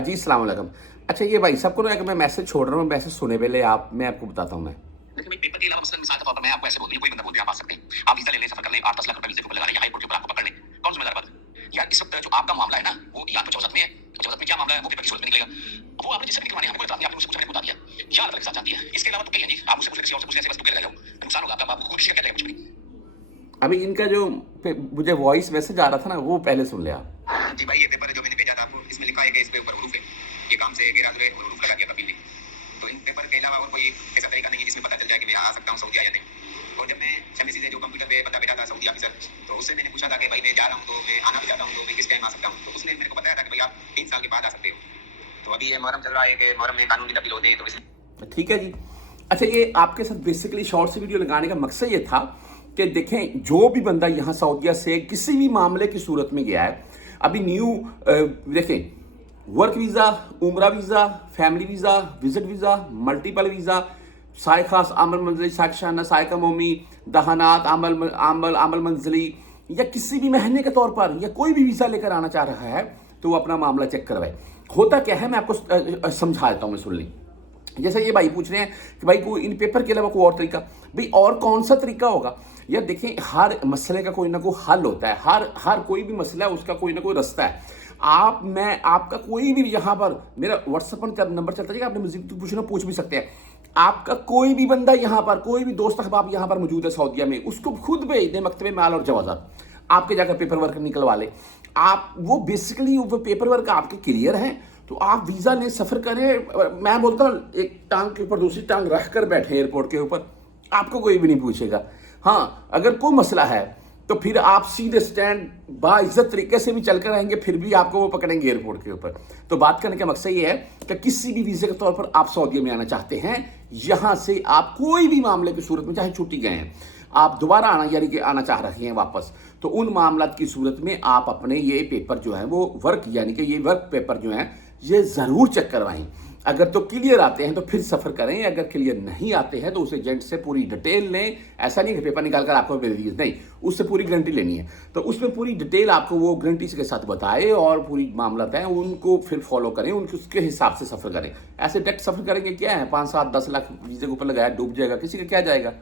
जी अस्सलाम वालेकुम। अच्छा ये भाई सबको ना एक मैं मैसेज छोड़ रहा हूँ, मैसेज सुने पहले आप, मैं आपको बताता हूँ मैं। देखिए भाई, पेपर के अलावा मसलन मिसाल के तौर पर मैं आपको ऐसे बोल दूं, कोई बंदा बोल दे आप आ सकते हैं, आप वीजा ले लें, सफर कर लें, 8-10 लाख रुपए वीजे के ऊपर लगा लें, या हाई कोर्ट के ऊपर आपको पकड़ लें, कौन जिम्मेदार बात है? यार इस वक्त जो आपका मामला है ना, वो या तो जवाजत में है, जवाजत में क्या मामला है वो पेपर की सूरत में निकलेगा। अब वो आपने जिससे भी निकलवाने हैं, हमको इतराज नहीं, आपने मुझसे पूछा, मैंने बता दिया, या अल्लाह के साथ जानती है। इसके अलावा तो कहीं है नहीं, आप मुझसे पूछ किसी और से पूछ लें, ऐसे बस तुक्के लगा जाओ, नुकसान होगा आपका, आपको कोई शिकायत नहीं, कुछ भी नहीं। अभी इनका जो मुझे वॉइस मैसेज आ रहा था ना, वो पहले सुन लिया आप। जी भाई, ये पेपर जो मैंने भेजा था आपको, इसमें लिखा है कि इस पे ऊपर हुरूफ है, ये काम से गैरहाजिर है और हुरूफ लगा दिया कफील ने। तो इन पेपर के अलावा और कोई ऐसा तरीका नहीं है जिसमें पता चल जाए कि मैं आ सकता हूँ सऊदी या नहीं। और जब मैं शमी से जो कंप्यूटर पे बता बैठा था सऊदी ऑफिसर, तो उससे मैंने पूछा था कि भाई मैं जा रहा हूँ, तो मैं आना भी चाहता हूँ, तो मैं किस टाइम आ सकता हूँ। तो उसने मेरे को बताया था कि भाई आप 3 साल के बाद आ सकते हो। तो अभी ये मुहर्रम चल रहा है कि मुहर्रम में कानूनी अपील होते हैं, तो इसलिए ठीक है जी। अच्छा ये आपके साथ बेसिकली शॉर्ट से वीडियो लगाने का मकसद ये था कि देखें जो भी बंदा यहाँ सऊदीया से किसी भी मामले की सूरत में गया है, अभी न्यू देखें वर्क वीज़ा, उम्रा visa, family visa, visit visa, multiple visa, Sai खास आमल मंजली, साक्षाना, सायका मोमी, दहानात, आमल मंजली, या किसी भी महीने के तौर पर या कोई भी वीज़ा लेकर आना चाह रहा है तो वो अपना मामला चेक करवाए। होता क्या है मैं आपको समझा देता हूँ, मैं सुन ली। जैसे ये भाई पूछ रहे हैं कि भाई कोई इन पेपर के अलावा कोई और तरीका, भाई और कौन सा तरीका होगा यार। देखें हर मसले का कोई ना कोई हल होता है, हर कोई भी मसला है उसका कोई ना कोई रास्ता है। आप मैं आपका कोई भी यहाँ पर मेरा व्हाट्सएप पर नंबर चलता है, आपने मुझे पूछना पूछ भी सकते हैं। आपका कोई भी बंदा यहाँ पर, कोई भी दोस्त अहबाब यहाँ पर मौजूद है सऊदीया में, उसको खुद भेज दें मकतबे माल और जवाज़त, आपके जाकर पेपर वर्क निकलवा ले। आप वो बेसिकली वो पेपर वर्क आपके क्लियर हैं तो आप वीज़ा लें, सफ़र करें। मैं बोलता हूँ एक टांग के ऊपर दूसरी टांग रख कर बैठे एयरपोर्ट के ऊपर, आपको कोई भी नहीं पूछेगा। हाँ अगर कोई मसला है तो फिर आप सीधे स्टैंड बाइज्जत तरीके से भी चलकर आएंगे, फिर भी आपको वो पकड़ेंगे एयरपोर्ट के ऊपर। तो बात करने का मकसद ये है कि किसी भी वीज़े के तौर पर आप सऊदी में आना चाहते हैं, यहाँ से आप कोई भी मामले की सूरत में, चाहे छुट्टी गए हैं, आप दोबारा आना यानी कि आना चाह रहे हैं वापस, तो उन मामलात की सूरत में आप अपने ये पेपर जो है वो वर्क यानी कि ये वर्क पेपर जो है ये ज़रूर चेक करवाएं। अगर तो क्लियर आते हैं तो फिर सफ़र करें, अगर क्लियर नहीं आते हैं तो उस एजेंट से पूरी डिटेल लें। ऐसा नहीं कि पेपर निकाल कर आपको दे दीजिए, नहीं, उससे पूरी गारंटी लेनी है तो उसमें पूरी डिटेल आपको वो गारंटी के साथ बताए और पूरी मामला है उनको फिर फॉलो करें, उनके उसके हिसाब से सफ़र करें। ऐसे डायरेक्ट सफ़र करेंगे क्या है, 5, 7, 10 लाख वीज़े के ऊपर लगाया डूब जाएगा, किसी का क्या जाएगा।